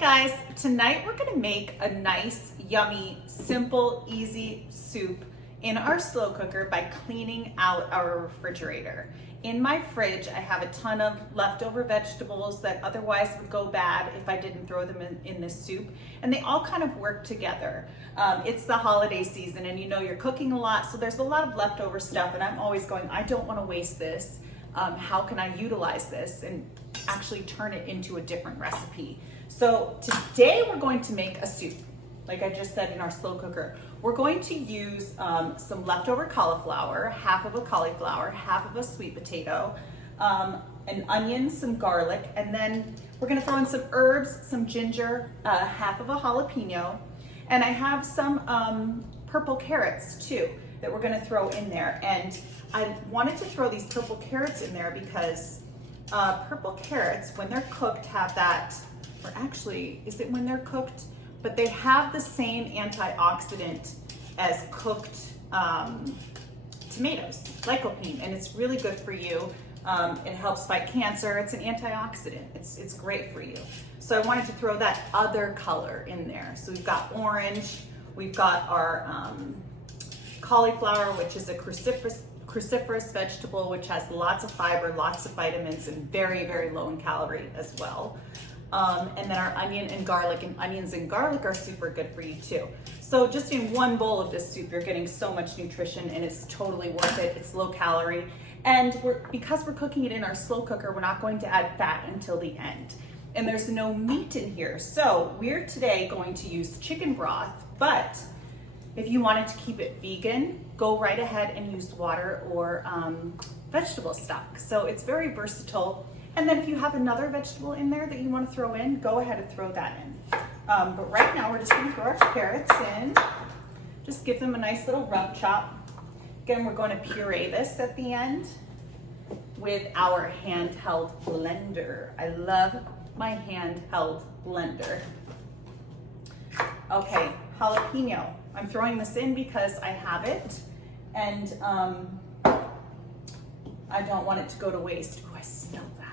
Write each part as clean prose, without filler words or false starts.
guys, tonight we're gonna make a nice, yummy, simple, easy soup in our slow cooker by cleaning out our refrigerator. In my fridge, I have a ton of leftover vegetables that otherwise would go bad if I didn't throw them in this soup, and they all kind of work together. It's the holiday season and you know you're cooking a lot, so there's a lot of leftover stuff, and I'm always going, I don't wanna waste this. How can I utilize this and actually turn it into a different recipe? So today we're going to make a soup, like I just said, in our slow cooker. We're going to use some leftover cauliflower, half of a cauliflower, half of a sweet potato, an onion, some garlic, and then we're gonna throw in some herbs, some ginger, half of a jalapeno, and I have some purple carrots too that we're gonna throw in there. And I wanted to throw these purple carrots in there because purple carrots, when they're cooked, have that, or actually, is it when they're cooked? But they have the same antioxidant as cooked tomatoes, lycopene, and it's really good for you. It helps fight cancer. It's an antioxidant. It's great for you. So I wanted to throw that other color in there. So we've got orange, we've got our cauliflower, which is a cruciferous vegetable, which has lots of fiber, lots of vitamins, and very, very low in calorie as well. And then our onion and garlic, and onions and garlic are super good for you too. So just in one bowl of this soup, you're getting so much nutrition, and it's totally worth it. It's low calorie. And because we're cooking it in our slow cooker, we're not going to add fat until the end. And there's no meat in here. So we're today going to use chicken broth, but if you wanted to keep it vegan, go right ahead and use water or vegetable stock. So it's very versatile. And then if you have another vegetable in there that you want to throw in, go ahead and throw that in. But right now we're just going to throw our carrots in. Just give them a nice little rough chop. Again, we're going to puree this at the end with our handheld blender. I love my handheld blender. Okay, jalapeno. I'm throwing this in because I have it, and I don't want it to go to waste. Oh, I smell that.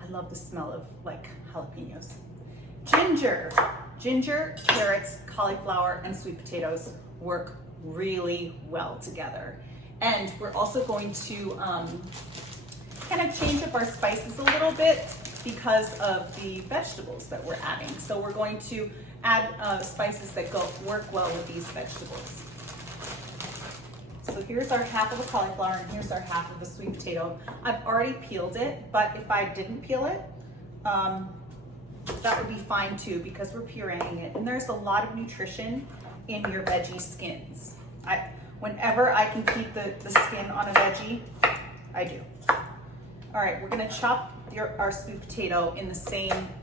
I love the smell of like jalapenos. Ginger, carrots, cauliflower, and sweet potatoes work really well together. And we're also going to kind of change up our spices a little bit because of the vegetables that we're adding. So we're going to add spices that work well with these vegetables. So here's our half of a cauliflower, and here's our half of a sweet potato. I've already peeled it, but if I didn't peel it, that would be fine too, because we're pureeing it. And there's a lot of nutrition in your veggie skins. Whenever I can keep the skin on a veggie, I do. All right, we're gonna chop our sweet potato in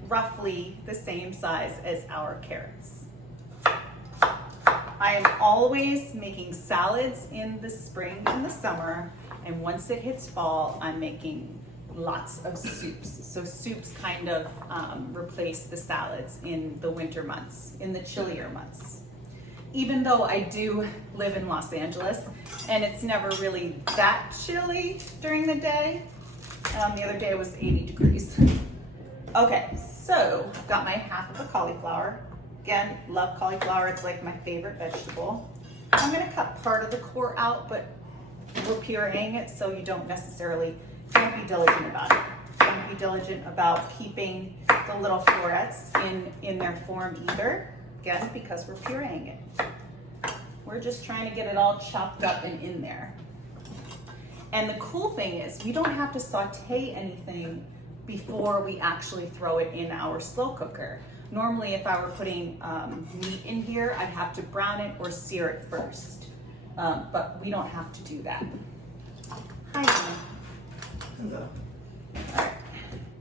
roughly the same size as our carrots. I am always making salads in the spring and the summer, and once it hits fall, I'm making lots of soups. So soups kind of replace the salads in the winter months, in the chillier months. Even though I do live in Los Angeles, and it's never really that chilly during the day. The other day it was 80 degrees. Okay, so I've got my half of a cauliflower. Again, love cauliflower, it's like my favorite vegetable. I'm gonna cut part of the core out, but we're pureeing it, so you don't be diligent about it. Don't be diligent about keeping the little florets in their form either, again, because we're pureeing it. We're just trying to get it all chopped up and in there. And the cool thing is, we don't have to saute anything before we actually throw it in our slow cooker. Normally, if I were putting meat in here, I'd have to brown it or sear it first. But we don't have to do that. Hi, Anna. Hello. All right,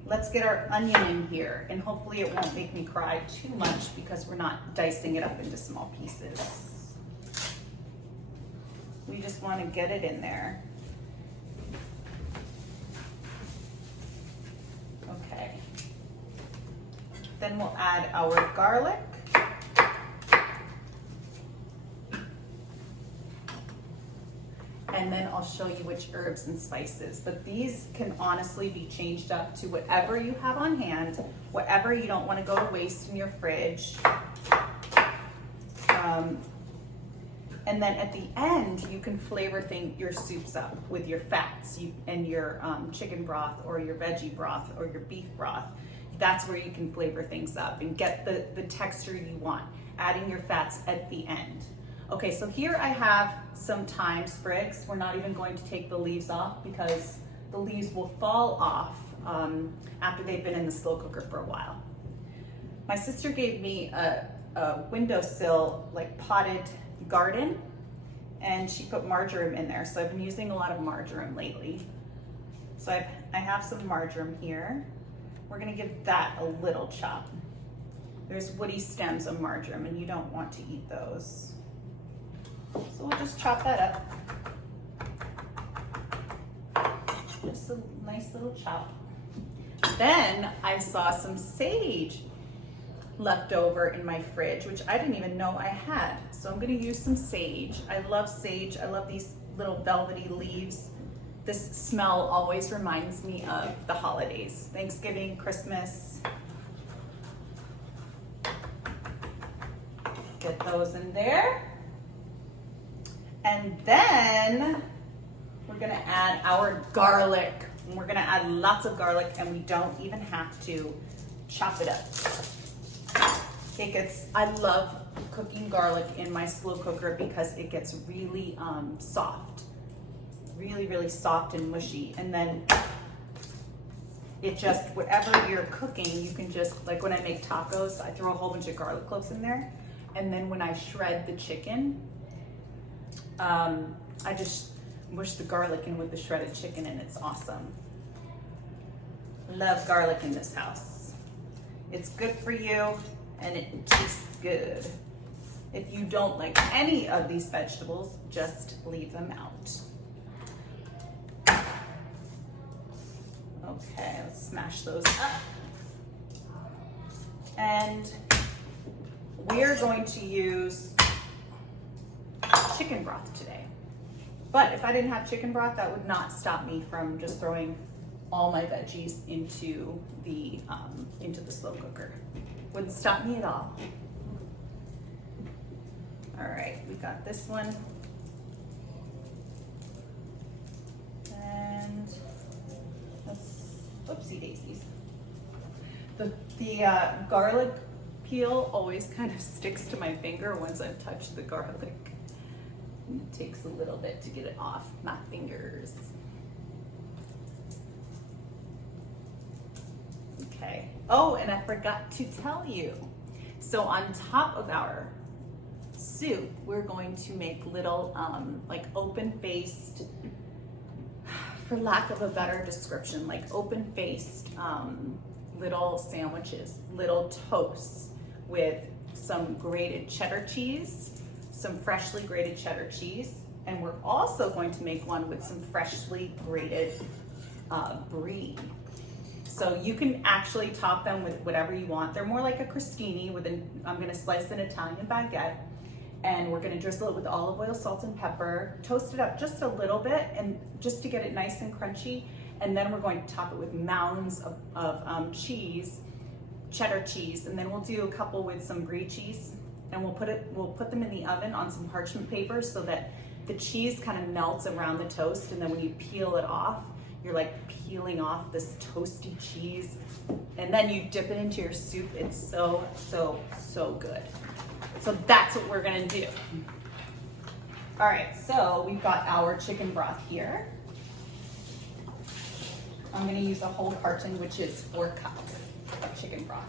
let's get our onion in here, and hopefully it won't make me cry too much because we're not dicing it up into small pieces. We just want to get it in there. Okay. Then we'll add our garlic. and then I'll show you which herbs and spices. But these can honestly be changed up to whatever you have on hand, whatever you don't want to go to waste in your fridge. And then at the end, you can flavor your soups up with your fats and your chicken broth or your veggie broth or your beef broth. That's where you can flavor things up and get the texture you want, adding your fats at the end. Okay, so here I have some thyme sprigs. We're not even going to take the leaves off because the leaves will fall off after they've been in the slow cooker for a while. My sister gave me a windowsill, like potted garden, and she put marjoram in there. So I've been using a lot of marjoram lately. So I have some marjoram here. We're gonna give that a little chop. There's woody stems of marjoram and you don't want to eat those. So we'll just chop that up. Just a nice little chop. Then I saw some sage left over in my fridge, which I didn't even know I had. So I'm gonna use some sage. I love sage. I love these little velvety leaves. This smell always reminds me of the holidays, Thanksgiving, Christmas. Get those in there. And then we're gonna add our garlic. And we're gonna add lots of garlic, and we don't even have to chop it up. I love cooking garlic in my slow cooker because it gets really soft. Really soft and mushy. And then it just, whatever you're cooking, you can just, like when I make tacos, I throw a whole bunch of garlic cloves in there. And then when I shred the chicken, I just mush the garlic in with the shredded chicken, and it's awesome. Love garlic in this house. It's good for you and it tastes good. If you don't like any of these vegetables, just leave them out. Okay, let's smash those up. And we're going to use chicken broth today. But if I didn't have chicken broth, that would not stop me from just throwing all my veggies into the slow cooker. Wouldn't stop me at all. All right, we got this one. And oopsie daisies. The garlic peel always kind of sticks to my finger once I've touched the garlic. And it takes a little bit to get it off my fingers. Okay. Oh, and I forgot to tell you. So on top of our soup, we're going to make little like open-faced, for lack of a better description, like open-faced little sandwiches, little toasts with some grated cheddar cheese, some freshly grated cheddar cheese, and we're also going to make one with some freshly grated brie. So you can actually top them with whatever you want. They're more like a crostini I'm gonna slice an Italian baguette, and we're gonna drizzle it with olive oil, salt, and pepper, toast it up just a little bit, and just to get it nice and crunchy. And then we're going to top it with mounds of cheese, cheddar cheese, and then we'll do a couple with some brie cheese, and we'll put them in the oven on some parchment paper so that the cheese kind of melts around the toast, and then when you peel it off, you're like peeling off this toasty cheese, and then you dip it into your soup. It's so good. So that's what we're gonna do. All right, so we've got our chicken broth here. I'm gonna use a whole carton, which is 4 cups of chicken broth.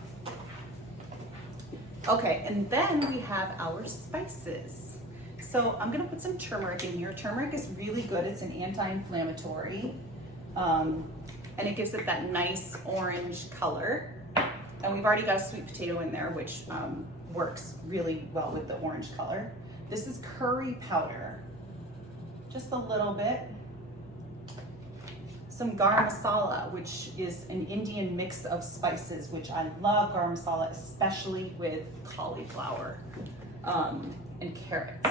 Okay, and then we have our spices. So I'm gonna put some turmeric in here. Turmeric is really good. It's an anti-inflammatory, and it gives it that nice orange color. And we've already got a sweet potato in there, which works really well with the orange color. This is curry powder, just a little bit. Some garam masala, which is an Indian mix of spices, which I love garam masala, especially with cauliflower and carrots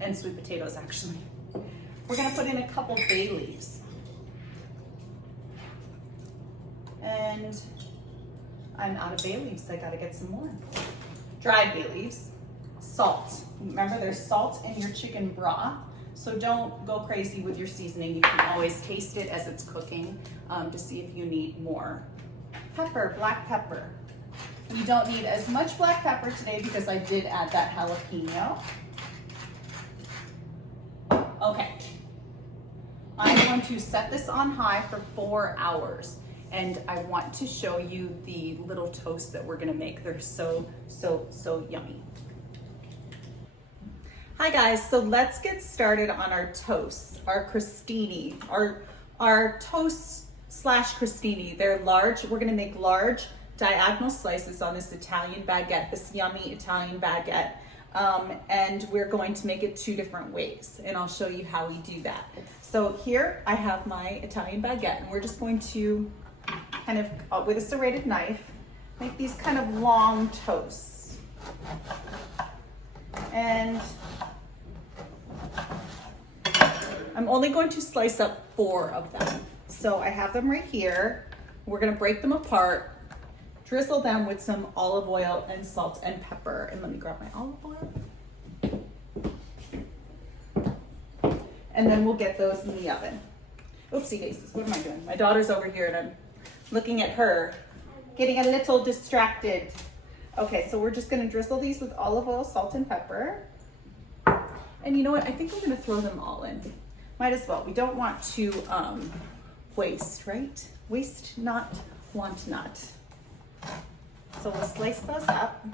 and sweet potatoes, actually. We're gonna put in a couple bay leaves. And I'm out of bay leaves, so I gotta get some more. Dried bay leaves, salt. Remember, there's salt in your chicken broth, so don't go crazy with your seasoning. You can always taste it as it's cooking to see if you need more. Pepper, black pepper. You don't need as much black pepper today because I did add that jalapeno. Okay, I'm going to set this on high for 4 hours. And I want to show you the little toasts that we're gonna make. They're so yummy. Hi guys, so let's get started on our toasts, our crostini, our toasts slash crostini. They're large. We're gonna make large diagonal slices on this Italian baguette, this yummy Italian baguette. And we're going to make it 2 different ways, and I'll show you how we do that. So here I have my Italian baguette, and we're just going to kind of, with a serrated knife, make these kind of long toasts. And I'm only going to slice up 4 of them. So I have them right here. We're gonna break them apart, drizzle them with some olive oil and salt and pepper. And let me grab my olive oil. And then we'll get those in the oven. Oopsie daisies, what am I doing? My daughter's over here and I'm looking at her, getting a little distracted. Okay, so we're just gonna drizzle these with olive oil, salt, and pepper. And you know what? I think we're gonna throw them all in. Might as well. We don't want to waste, right? Waste not, want not. So we'll slice those up.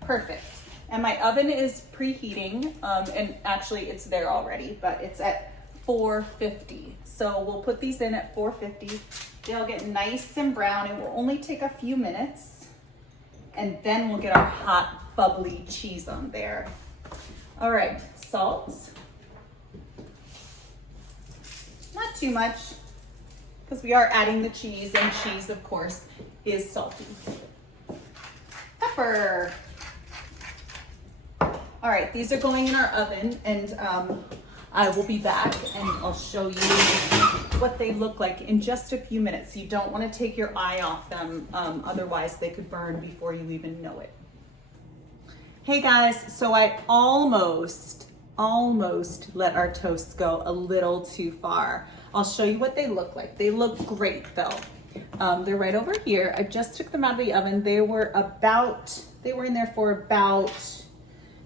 Perfect. And my oven is preheating, and actually it's there already, but it's at 450. So we'll put these in at 450. They'll get nice and brown. It will only take a few minutes. And then we'll get our hot, bubbly cheese on there. All right, salt. Not too much, because we are adding the cheese, and cheese, of course, is salty. Pepper. All right, these are going in our oven, and I will be back and I'll show you what they look like in just a few minutes. You don't want to take your eye off them, otherwise they could burn before you even know it. Hey guys, so I almost let our toasts go a little too far. I'll show you what they look like. They look great though. They're right over here. I just took them out of the oven. They were in there for about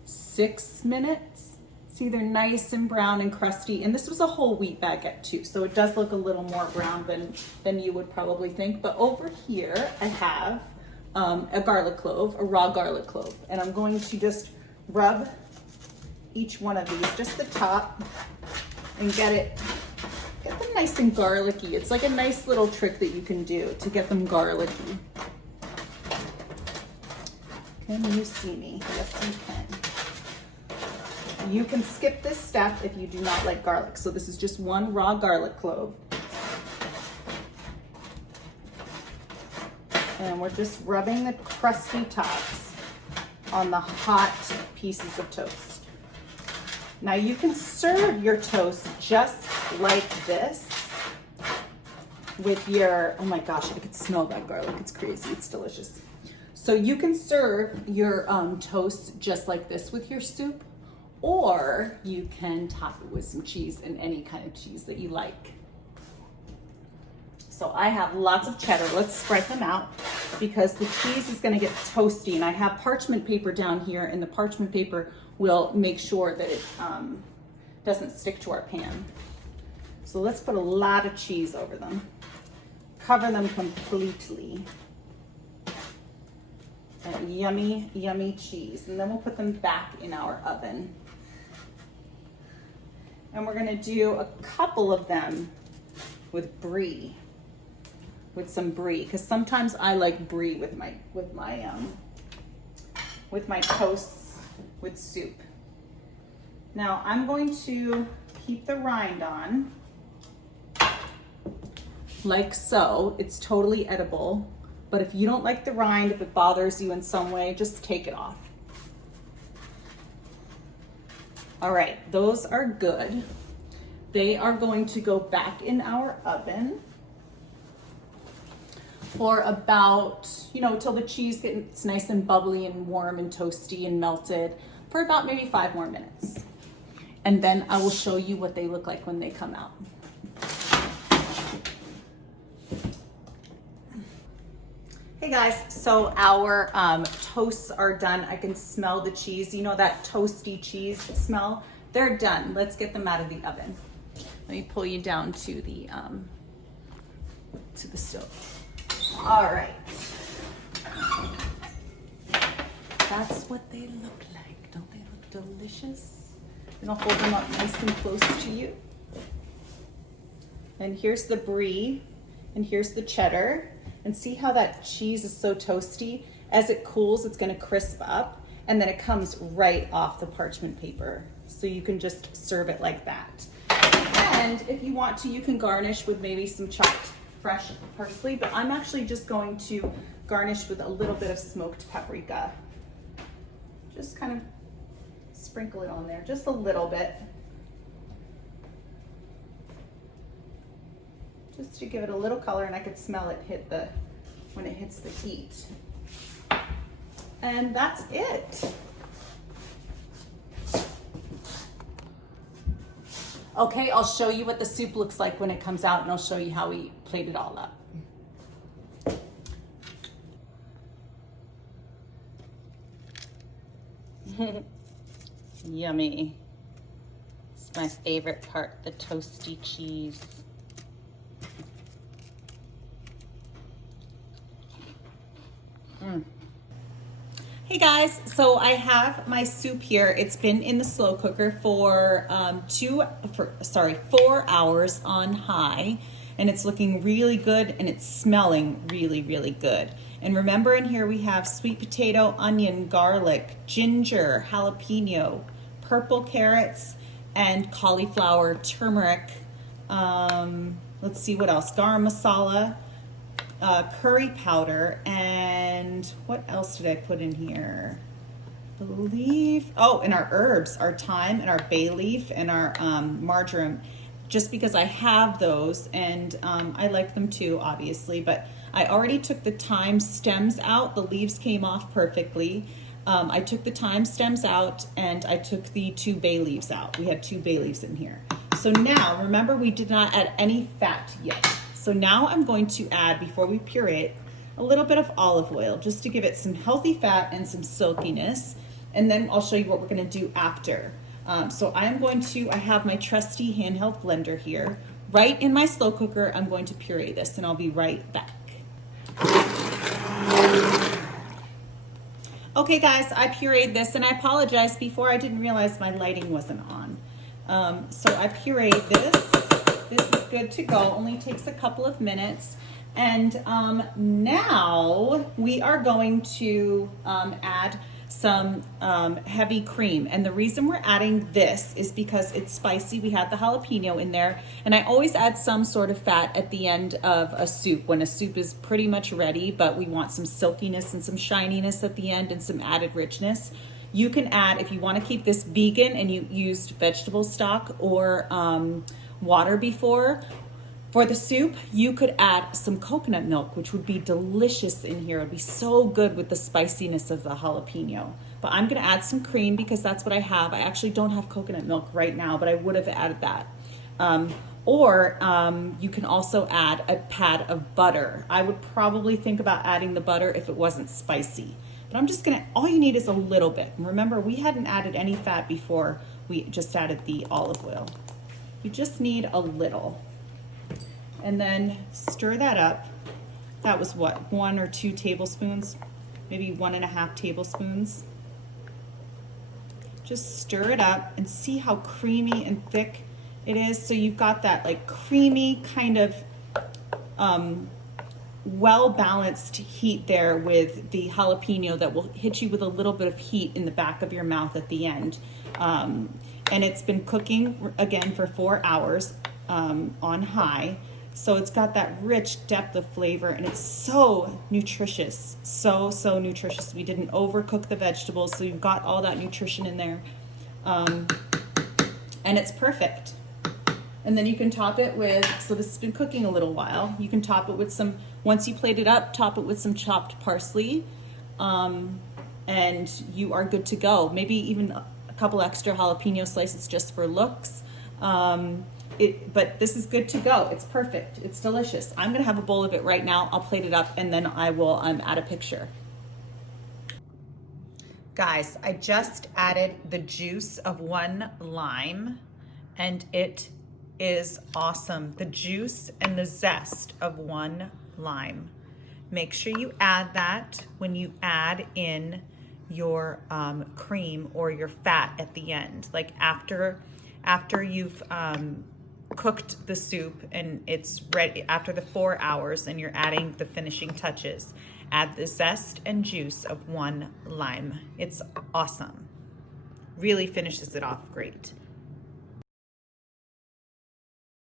6 minutes. See, they're nice and brown and crusty. And this was a whole wheat baguette too, so it does look a little more brown than you would probably think. But over here, I have a garlic clove, a raw garlic clove. And I'm going to just rub each one of these, just the top, and get them nice and garlicky. It's like a nice little trick that you can do to get them garlicky. Can you see me? Yes, you can. You can skip this step if you do not like garlic. So this is just one raw garlic clove. And we're just rubbing the crusty tops on the hot pieces of toast. Now you can serve your toast just like this with your, oh my gosh, I could smell that garlic. It's crazy, it's delicious. So you can serve your toast just like this with your soup, or you can top it with some cheese, and any kind of cheese that you like. So I have lots of cheddar. Let's spread them out because the cheese is gonna get toasty, and I have parchment paper down here, and the parchment paper will make sure that it doesn't stick to our pan. So let's put a lot of cheese over them. Cover them completely. That yummy, yummy cheese. And then we'll put them back in our oven. And we're gonna do a couple of them with brie, with some brie, because sometimes I like brie with my toasts with soup. Now I'm going to keep the rind on, like so. It's totally edible, but if you don't like the rind, if it bothers you in some way, just take it off. All right, those are good. They are going to go back in our oven for about, till the cheese gets nice and bubbly and warm and toasty and melted, for about maybe 5 more minutes. And then I will show you what they look like when they come out. Hey guys, so our toasts are done. I can smell the cheese. You know that toasty cheese smell? They're done. Let's get them out of the oven. Let me pull you down to the stove. All right. That's what they look like. Don't they look delicious? And I'll hold them up nice and close to you. And here's the brie, and here's the cheddar. And see how that cheese is so toasty? As it cools, it's gonna crisp up, and then it comes right off the parchment paper. So you can just serve it like that. And if you want to, you can garnish with maybe some chopped fresh parsley, but I'm actually just going to garnish with a little bit of smoked paprika. Just kind of sprinkle it on there, just a little bit. Just to give it a little color, and I could smell it when it hits the heat. And that's it. Okay, I'll show you what the soup looks like when it comes out, and I'll show you how we plate it all up. Yummy. It's my favorite part, the toasty cheese. Hey guys, so I have my soup here. It's been in the slow cooker for 4 hours on high, and it's looking really good, and it's smelling really, really good. And remember, in here we have sweet potato, onion, garlic, ginger, jalapeno, purple carrots, and cauliflower, turmeric. Let's see what else. Garam masala. Curry powder, and what else did I put in here? I believe, and our herbs, our thyme and our bay leaf and our marjoram, just because I have those, and I like them too, obviously, but I already took the thyme stems out. The leaves came off perfectly. I took the thyme stems out, and I took the 2 bay leaves out. We had 2 bay leaves in here. So now, remember, we did not add any fat yet. So now I'm going to add, before we puree it, a little bit of olive oil, just to give it some healthy fat and some silkiness. And then I'll show you what we're gonna do after. So I have my trusty handheld blender here. Right in my slow cooker, I'm going to puree this, and I'll be right back. Okay guys, I pureed this, and I apologize, before I didn't realize my lighting wasn't on. So I pureed this. This is good to go, only takes a couple of minutes. And now we are going to add some heavy cream. And the reason we're adding this is because it's spicy. We had the jalapeno in there. And I always add some sort of fat at the end of a soup when a soup is pretty much ready, but we want some silkiness and some shininess at the end and some added richness. You can add, if you want to keep this vegan and you used vegetable stock or water before, for the soup, you could add some coconut milk, which would be delicious in here. It would be so good with the spiciness of the jalapeno. But I'm gonna add some cream because that's what I have. I actually don't have coconut milk right now, but I would have added that. You can also add a pat of butter. I would probably think about adding the butter if it wasn't spicy. But I'm just gonna, all you need is a little bit. And remember, we hadn't added any fat before we just added the olive oil. You just need a little. And then stir that up. That was what, 1 or 2 tablespoons? Maybe 1.5 tablespoons. Just stir it up and see how creamy and thick it is. So you've got that like creamy kind of well-balanced heat there with the jalapeno that will hit you with a little bit of heat in the back of your mouth at the end. And it's been cooking again for 4 hours on high. So it's got that rich depth of flavor, and it's so nutritious, so nutritious. We didn't overcook the vegetables, so you've got all that nutrition in there. and it's perfect. And then you can top it with, so this has been cooking a little while, you can top it with some, once you plate it up, top it with some chopped parsley, and you are good to go. Maybe even a couple extra jalapeno slices just for looks. But this is good to go. It's perfect. It's delicious. I'm gonna have a bowl of it right now. I'll plate it up and then I will add a picture. Guys, I just added the juice of 1 lime and it is awesome. The juice and the zest of 1 lime. Make sure you add that when you add in your cream or your fat at the end. Like after you've cooked the soup and it's ready, after the 4 hours and you're adding the finishing touches, add the zest and juice of 1 lime. It's awesome. Really finishes it off great.